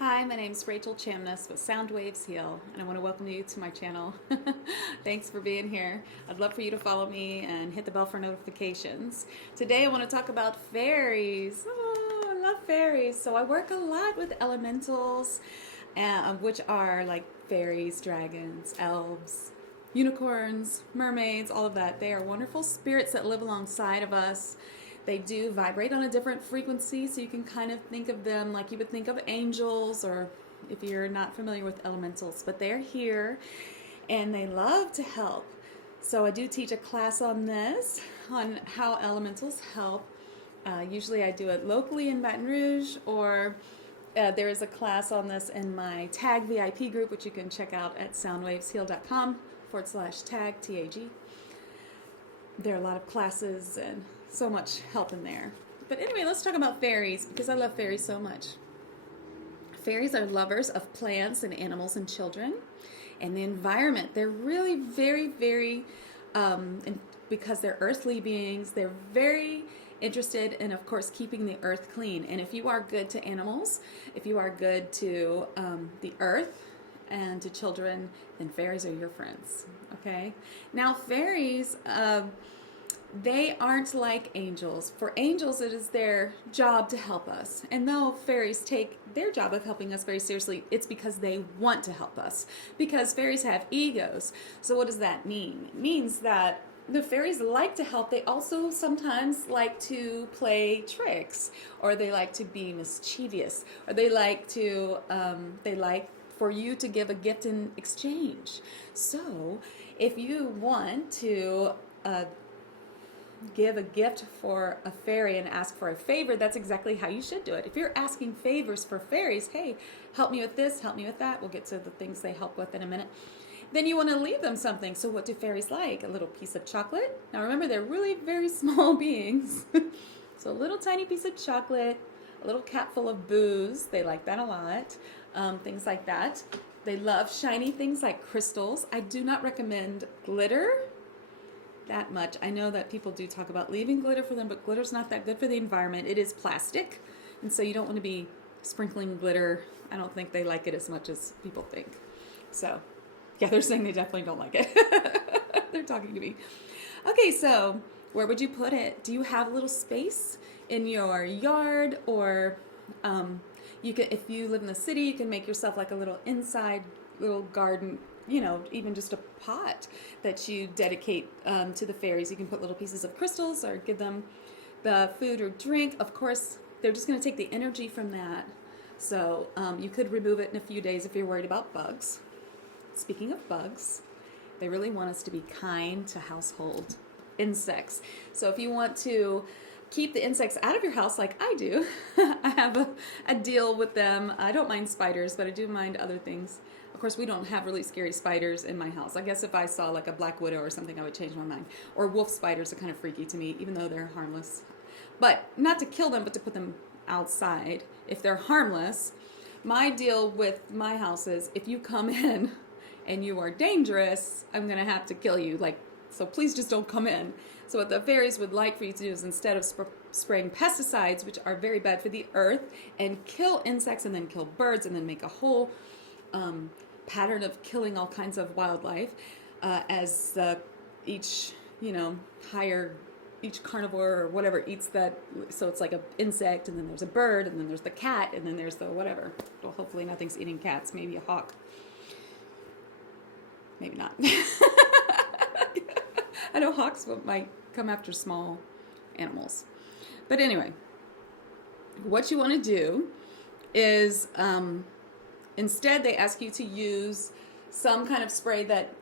Hi, my name's Rachel Chamness with Sound Waves Heal, and I want to welcome you to my channel. Thanks for being here. I'd love for you to follow me and hit the bell for notifications. Today I want to talk about fairies. Oh, I love fairies. So I work a lot with elementals, which are like fairies, dragons, elves, unicorns, mermaids, all of that. They are wonderful spirits that live alongside of us. They do vibrate on a different frequency, so you can kind of think of them like you would think of angels, or if you're not familiar with elementals, but they're here and they love to help. So I do teach a class on this, on how elementals help. Usually I do it locally in Baton Rouge, or there is a class on this in my TAG VIP group, which you can check out at soundwavesheal.com/tag, TAG. There are a lot of classes and so much help in there. But anyway, let's talk about fairies, because I love fairies so much. Fairies are lovers of plants and animals and children and the environment. They're really very, and because they're earthly beings, they're very interested in, of course, keeping the earth clean. And if you are good to animals, if you are good to the earth and to children, then fairies are your friends. Okay? Now, fairies, they aren't like angels. For angels, it is their job to help us. And though fairies take their job of helping us very seriously, it's because they want to help us. Because fairies have egos. So what does that mean? It means that the fairies like to help. They also sometimes like to play tricks, or they like to be mischievous, or they like for you to give a gift in exchange. So if you want to give a gift for a fairy and ask for a favor, that's exactly how you should do it. If you're asking favors for fairies, hey, help me with this, help me with that, we'll get to the things they help with in a minute, then you want to leave them something. So what do fairies like? A little piece of chocolate. Now remember, they're really very small beings. So a little tiny piece of chocolate, a little cap full of booze, they like that a lot, things like that. They love shiny things like crystals. I do not recommend glitter that much. I know that people do talk about leaving glitter for them, but glitter's not that good for the environment. It is plastic, and so you don't want to be sprinkling glitter. I don't think they like it as much as people think. So, yeah, they're saying they definitely don't like it. They're talking to me. Okay, so where would you put it? Do you have a little space in your yard, or you can, if you live in the city, you can make yourself like a little inside little garden, even just a pot that you dedicate to the fairies. You can put little pieces of crystals or give them the food or drink. Of course, they're just going to take the energy from that. So you could remove it in a few days if you're worried about bugs. Speaking of bugs, they really want us to be kind to household insects. So if you want to keep the insects out of your house like I do, I have a deal with them. I don't mind spiders, but I do mind other things. Of course, we don't have really scary spiders in my house. I guess if I saw like a black widow or something, I would change my mind. Or wolf spiders are kind of freaky to me, even though they're harmless. But not to kill them, but to put them outside if they're harmless. My deal with my house is, if you come in and you are dangerous, I'm going to have to kill you. So please just don't come in. So what the fairies would like for you to do is, instead of spraying pesticides, which are very bad for the earth, and kill insects and then kill birds and then make a whole pattern of killing all kinds of wildlife, as each carnivore or whatever eats that. So it's like an insect, and then there's a bird, and then there's the cat, and then there's the whatever. Well, hopefully nothing's eating cats. Maybe a hawk. Maybe not. I know hawks might come after small animals. But anyway, what you want to do is, instead they ask you to use some kind of spray that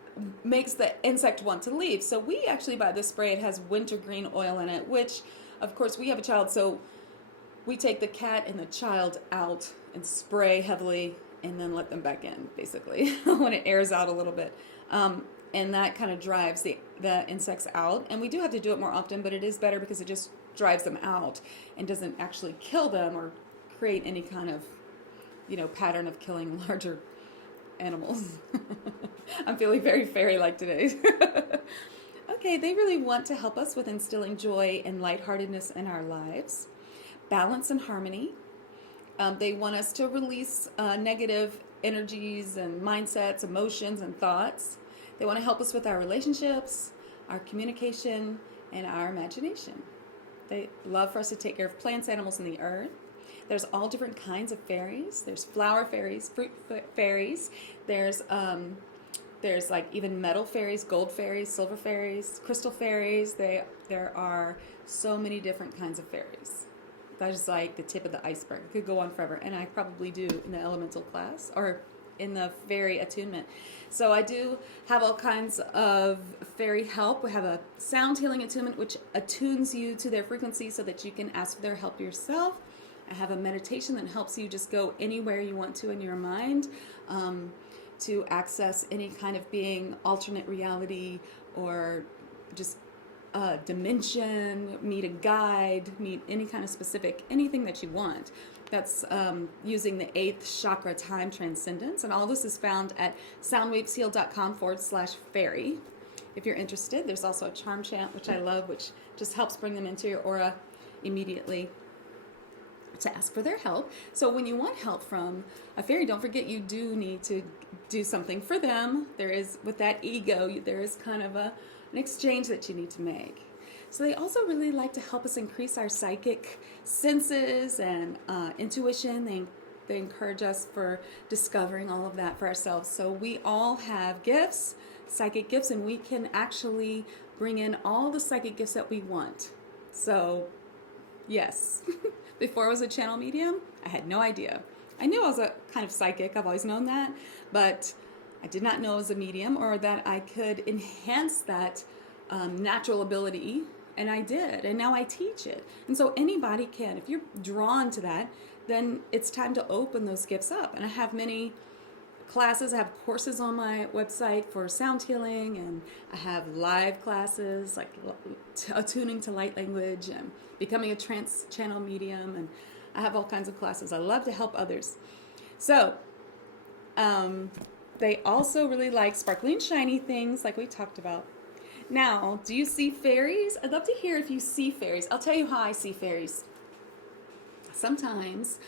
makes the insect want to leave. So we actually buy this spray. It has wintergreen oil in it, which, of course, we have a child, so we take the cat and the child out and spray heavily and then let them back in, basically, when it airs out a little bit. And that kind of drives the insects out. And we do have to do it more often, but it is better because it just drives them out and doesn't actually kill them or create any kind of, pattern of killing larger animals. I'm feeling very fairy-like today. Okay, they really want to help us with instilling joy and lightheartedness in our lives, balance and harmony, They want us to release negative energies and mindsets, emotions, and thoughts. They want to help us with our relationships, our communication, and our imagination. They love for us to take care of plants, animals, and the earth. There's all different kinds of fairies. There's flower fairies, fruit fairies. There's like even metal fairies, gold fairies, silver fairies, crystal fairies. There are so many different kinds of fairies. That is like the tip of the iceberg. It could go on forever, and I probably do in the elemental class or in the fairy attunement. So I do have all kinds of fairy help. We have a sound healing attunement, which attunes you to their frequency so that you can ask for their help yourself. I have a meditation that helps you just go anywhere you want to in your mind, to access any kind of being, alternate reality, or just dimension, meet a guide, meet any kind of specific, anything that you want. That's using the 8th chakra time transcendence. And all this is found at soundwavesheal.com/fairy. If you're interested, there's also a charm chant, which I love, which just helps bring them into your aura immediately to ask for their help. So when you want help from a fairy, don't forget you do need to do something for them. There is, with that ego, there is kind of an exchange that you need to make. So they also really like to help us increase our psychic senses and intuition. They encourage us for discovering all of that for ourselves. So we all have gifts, psychic gifts, and we can actually bring in all the psychic gifts that we want. So yes, before I was a channel medium, I had no idea. I knew I was a kind of psychic. I've always known that, but I did not know I was a medium or that I could enhance that natural ability, and I did, and now I teach it. And so anybody can. If you're drawn to that, then it's time to open those gifts up. And I have many classes. I have courses on my website for sound healing, and I have live classes like attuning to light language and becoming a trance channel medium, and I have all kinds of classes. I love to help others. So they also really like sparkly shiny things like we talked about. Now, do you see fairies? I'd love to hear if you see fairies. I'll tell you how I see fairies. Sometimes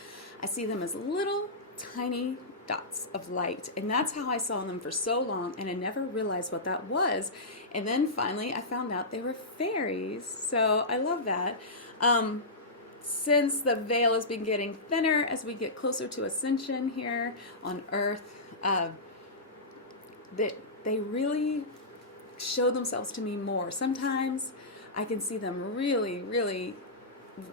I see them as little tiny dots of light, and that's how I saw them for so long, and I never realized what that was. And then finally I found out they were fairies. So I love that. Since the veil has been getting thinner as we get closer to ascension here on Earth, they really show themselves to me more. Sometimes I can see them really, really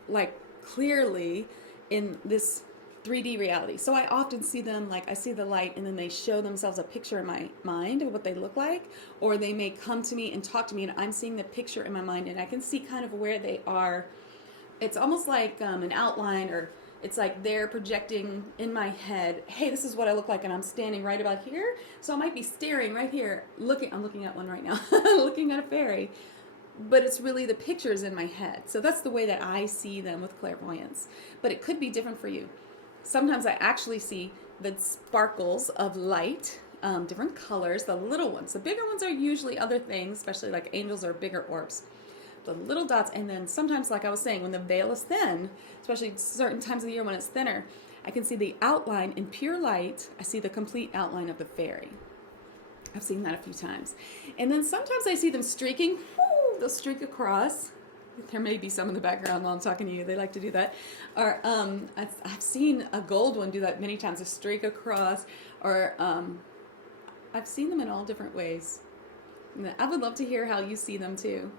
like clearly in this 3D reality. So I often see them like I see the light, and then they show themselves a picture in my mind of what they look like, or they may come to me and talk to me, and I'm seeing the picture in my mind, and I can see kind of where they are. It's almost like an outline, or it's like they're projecting in my head, hey, this is what I look like, and I'm standing right about here. So I might be staring right here, I'm looking at one right now, looking at a fairy, but it's really the pictures in my head. So that's the way that I see them with clairvoyance. But it could be different for you. Sometimes I actually see the sparkles of light, different colors, the little ones. The bigger ones are usually other things, especially like angels or bigger orbs. The little dots, and then sometimes, like I was saying, when the veil is thin, especially certain times of the year when it's thinner, I can see the outline in pure light. I see the complete outline of the fairy. I've seen that a few times. And then sometimes I see them streaking. They'll streak across. There may be some in the background while I'm talking to you. They like to do that. Or I've seen a gold one do that many times, a streak across. Or I've seen them in all different ways. I would love to hear how you see them too.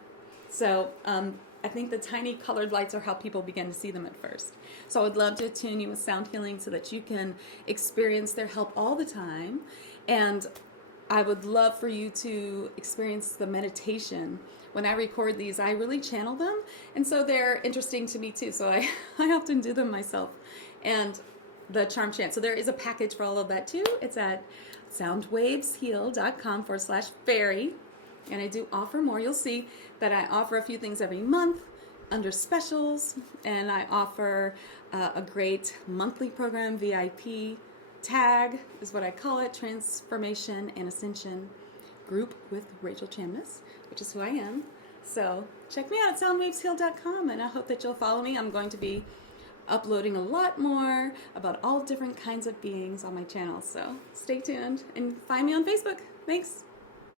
So I think the tiny colored lights are how people begin to see them at first. So I would love to attune you with sound healing so that you can experience their help all the time. And I would love for you to experience the meditation. When I record these, I really channel them. And so they're interesting to me too. So I often do them myself. And the charm chant. So there is a package for all of that too. It's at soundwavesheal.com/fairy. And I do offer more. You'll see that I offer a few things every month under specials, and I offer a great monthly program, VIP tag is what I call it, Transformation and Ascension Group with Rachel Chamness, which is who I am. So check me out at soundwavesheal.com, and I hope that you'll follow me. I'm going to be uploading a lot more about all different kinds of beings on my channel. So stay tuned and find me on Facebook. Thanks.